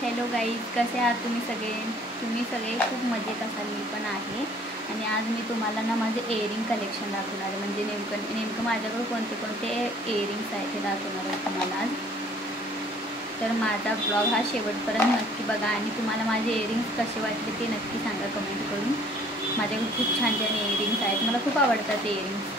Hello guys, कसे आहात तुम्ही सगळे खूप मजेत असाल. मी पण आहे. आणि आज मी तुम्हाला ना माझे इयरिंग कलेक्शन दाखवणार आहे. म्हणजे नेमकं माझ्याकडे कोणते कोणते इयरिंग्स आहेत ते दाखवणार आहे तुम्हाला आज. तर माझा ब्लॉग हा शेवटपर्यंत नक्की बघा आणि तुम्हाला माझे इयरिंग्स कसे वाटले ते नक्की सांगा कमेंट करून. माझ्याकडे खूप छान छान इयरिंग्स आहेत, मला खूप आवडतात ते इयरिंग्स.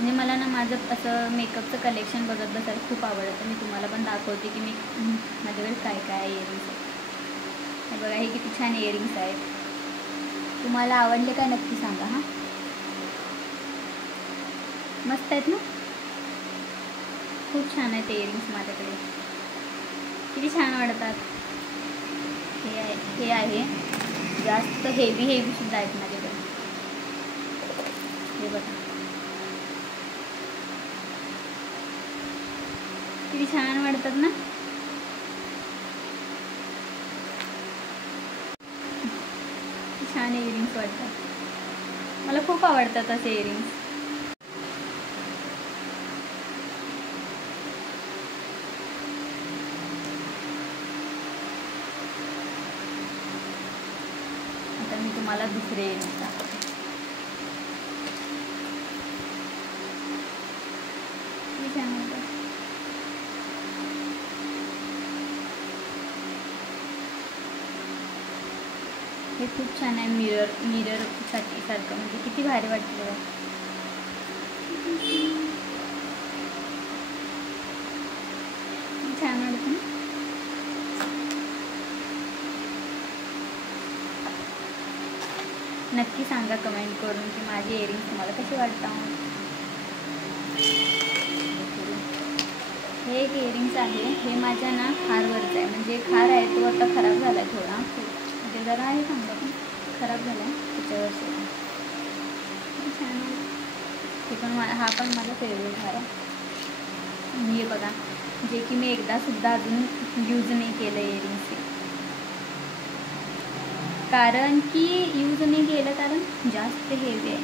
म्हणजे मला ना माझं असं मेकअपचं कलेक्शन बघत बसायला खूप आवडतं. मी तुम्हाला पण दाखवते की मी माझ्याकडे काय काय इयरिंग्स आहेत. हे बघा, हे किती छान इयरिंग्स आहेत. तुम्हाला आवडले काय नक्की सांगा. हां, मस्त आहेत ना, खूप छान आहेत इयरिंग्स माझ्याकडे, किती छान वाटतात. हे आहे जास्त हेवी सुद्धा आहेत माझ्याकडे. हे बघा किती छान वाटतात ना. छान इयरिंग्स वाटतात, मला खूप आवडतात असे इयरिंग्स. आता मी तुम्हाला दुसरे इयरिंग्स दाखवते. किती छान वाटतात. हे खूप छान आहे, मिररसाठी सारखं, म्हणजे किती भारी वाटतं. छान वाटतं ना. नक्की सांगा कमेंट करून की माझे इयरिंग्स तुम्हाला कसे वाटतात. हे एक इयरिंग्स आहे, हे माझ्या ना खारवरचं आहे. म्हणजे खार आहे तो आता खराब झाला आहे थोडा, म्हणजे जरा आहे चांगला पण खराब झाला आहे त्याच्यावरचं. छान आहे हे पण. हा पण माझा फेवरेट हार आहे. हे बघा, जे की मी एकदासुद्धा अजून यूज नाही केलं इयरिंग्स. कारण की यूज नाही केलं कारण जास्त हेवी आहे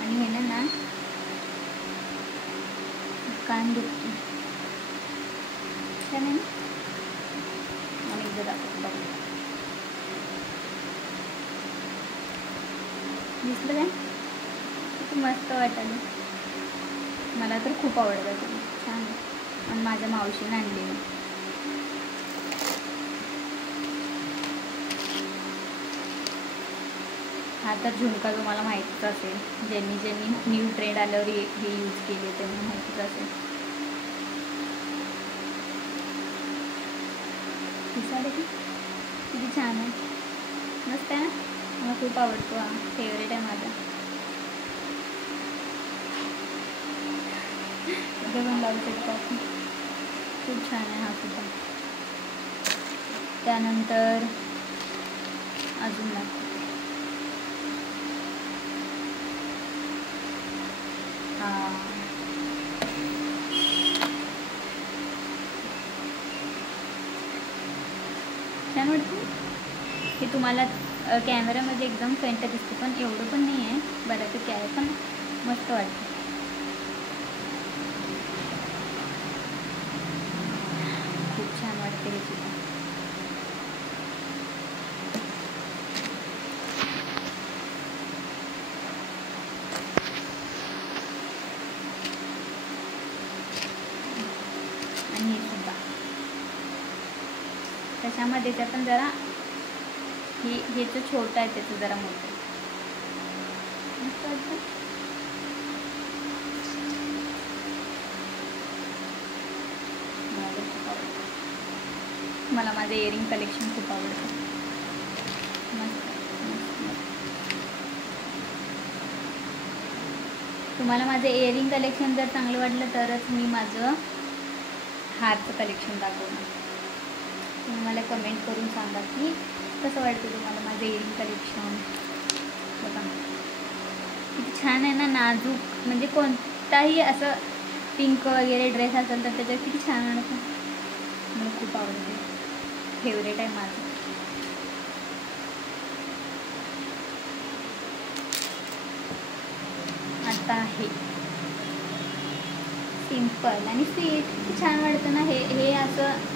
आणि हे ना कान दुखते. काय नाही आणि एकदा दाखवतो बघा. दिसलं काय, किती मस्त वाटायला. मला तर खूप आवडतं ते, छान. आणि माझ्या मावशीने आणलेलं. हा तर झुणका तुम्हाला माहितीच असेल. ज्यांनी न्यू ट्रेंड आल्यावर हे यूज केले त्यांना माहितीच असेल. दिसायला किती छान आहे, मस्त आहे ना. मला खूप आवडतो, हा फेवरेट आहे माझा. इथे पण लावू शकता, खूप छान आहे हा सुद्धा. त्यानंतर अजून दाखवते. छान वाटतं हे. तुम्हाला कॅमेरामध्ये एकदम फेंट दिसते पण एवढं पण नाही आहे, बऱ्यापैकी आहे, पण मस्त वाटतं. खूप छान वाटते हे सुद्धा. आणि हे सुद्धा त्याच्यामध्ये पण जरा हे जो छोटा आहे त्याचं जरा मोठं. मस्त वाटतं. मला माझे इयरिंग कलेक्शन खूप आवडतं. तुम्हाला माझे इयरिंग कलेक्शन जर चांगलं वाटलं तरच मी माझं हारचं कलेक्शन दाखवणार. तुम्ही मला कमेंट करून सांगा की कसं वाटतं तुम्हाला माझं इयरिंग कलेक्शन. बघा किती छान आहे ना, नाजूक. म्हणजे कोणताही असं पिंक वगैरे ड्रेस असेल तर त्याच्यावर किती छान वाटतं. मला खूप आवडते, फेवरेट आहे माझं. आता आहे सिंपल आणि स्वीट, किती छान वाटतं ना हे असं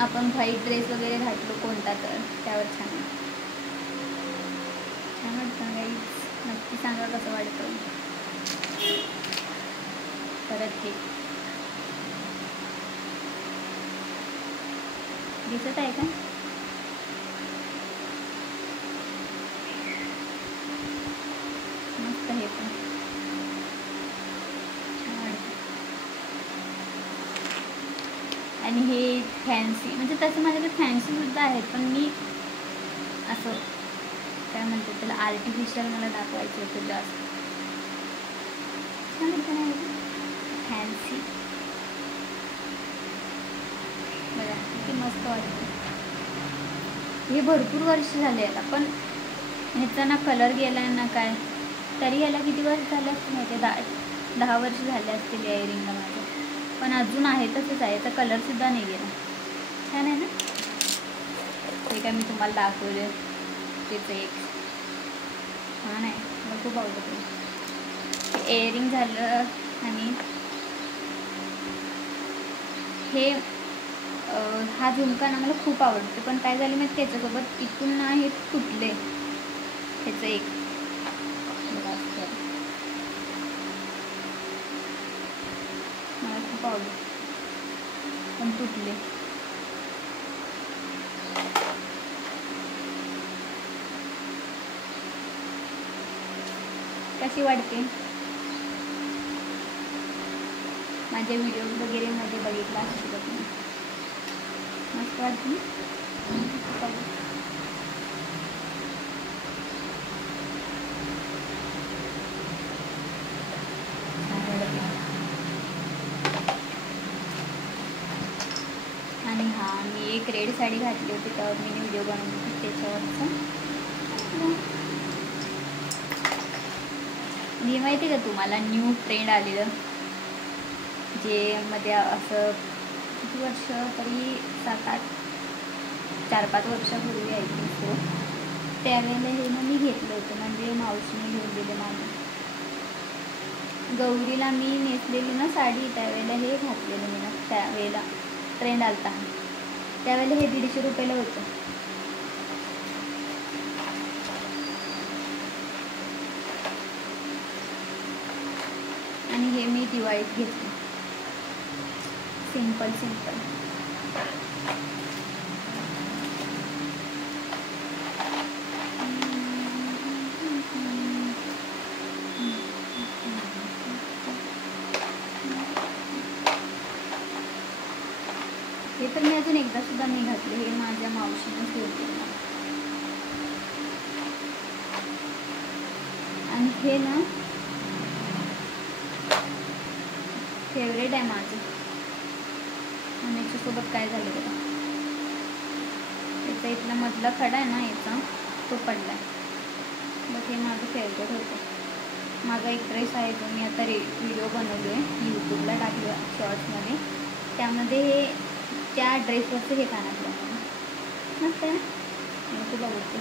आपण व्हाईट ड्रेस वगैरे घातलो कोणता तर त्यावर छान वाटतं गाईज. नक्की सांगा कसं वाटतं. परत हे दिसत आहे का? मस्त हे पण छान वाटतं. आणि हे फॅन्सी म्हणजे तसं माझ्याकडे फॅन्सीसुद्धा आहेत, पण मी असं काय म्हणतात त्याला आर्टिफिशियल मला दाखवायचं होतं जास्त. छान होतं ना फॅन्सी. बघा किती मस्त वाटतं. हे भरपूर वर्ष झाले आता, पण ह्याचा ना कलर गेला ना काय. तरी याला किती वर्ष झाले असतील माहिती आहे? 10 वर्ष झाले असतील या इयरिंगला माझं, पण अजून आहे तसंच आहे. याचा कलरसुद्धा नाही गेला. छान आहे ना. ते काय मी तुम्हाला दाखवले त्याचं एक छान आहे. मला खूप आवडतं. इयरिंग झालं. आणि हे हा झुमका ना मला खूप आवडतो, पण काय झालं माहिती त्याच्यासोबत इथून ना हे तुटले. ह्याचं एक मला खूप आवडतं पण तुटले. कशी वाटते? माझ्या व्हिडिओ वगैरे मध्ये बघितला असेल बघ. मस्त वाटते. आणि हा मी एक रेड साडी घातली होती त्यावर मी व्हिडिओ बनवली होती त्याच्यावरचं. मी माहिती का तुम्हाला न्यू ट्रेंड आलेलं जे मध्ये असं किती वर्ष तरी 4-5 वर्षापूर्वी आहे की सो त्यावेळेला हे मग मी घेतलं होतं. म्हणजे मावशीने घेऊन दिले माझ्या गौरीला. मी नेसलेली ना साडी त्यावेळेला हे घातलेलं मी ना. त्यावेळेला ट्रेंड आलता. त्यावेळेला हे 150 रुपयाला होतं. आणि हे मी दिवाळीत घेतलं. सिंपल. हे तर मी अजून एकदा सुद्धा नाही घातले. हे माझ्या मावशीनेच घेतले. आणि हे ना फेवरेट आहे माझं. आणि याच्यासोबत काय झालं बघा, याचा इथला मधला खडा आहे ना याचा तो पडला आहे. बस हे माझं फेवरेट होतं. माझा एक ड्रेस आहे जो मी आता व्हिडिओ बनवलो आहे यूट्यूबला टाकलं शॉर्ट्समध्ये. त्यामध्ये हे त्या ड्रेसवरचं हे कानातलं मस्त आहे ना. खूप आवडतं.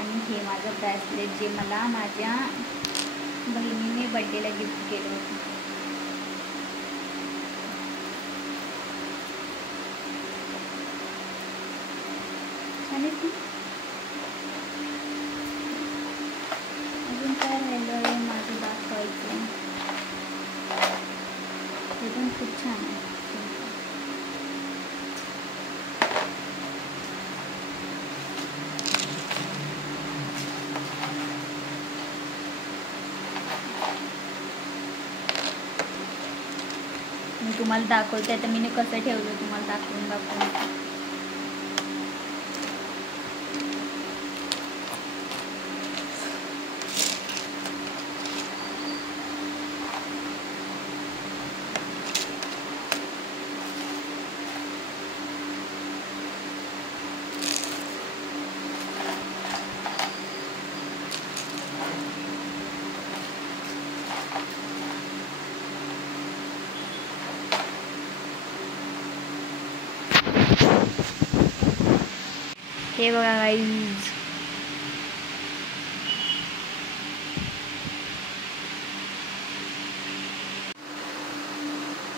आणि हे माझं ब्रेसलेट जे मला माझ्या बहिणीने बड्डेला गिफ्ट केलं होतं. छान आहे. अजून काय राहिलं आहे माझं दाखवायचं. हे पण खूप छान आहे. मी तुम्हाला दाखवते आता मी कसं ठेवलं तुम्हाला दाखवून. हे बघा गाईज.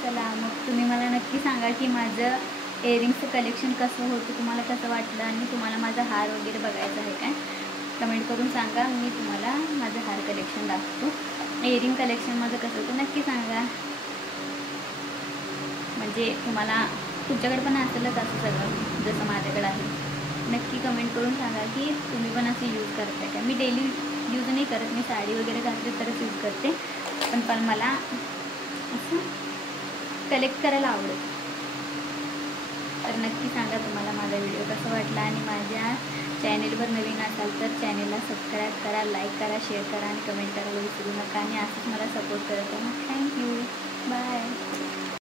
चला मग तुम्ही मला नक्की सांगा की माझं इयरिंगचं कलेक्शन कसं होतं, तुम्हाला कसं वाटलं आणि तुम्हाला माझा हार वगैरे बघायचा आहे काय, कमेंट करून सांगा. मी तुम्हाला माझं हार कलेक्शन दाखवतो. इयरिंग कलेक्शन माझं कसं होतं नक्की सांगा. म्हणजे तुम्हाला तुमच्याकडे पण असेलच असं सगळं जसं माझ्याकडे आहे. नक्की कमेंट करून सांगा की तुम्ही पण असं यूज करताय का. मी डेली यूज नाही करत, मी साडी वगैरे घातली तरच यूज करते, पण मला असं कलेक्ट करायला आवडतं. तर नक्की सांगा तुम्हाला माझा व्हिडिओ कसा वाटला आणि माझ्या चॅनेलवर नवीन असाल तर चॅनेलला सबस्क्राईब करा, लाईक करा, शेअर करा आणि कमेंट करायला विसरू नका. आणि असंच मला सपोर्ट करत मग थँक्यू. बाय.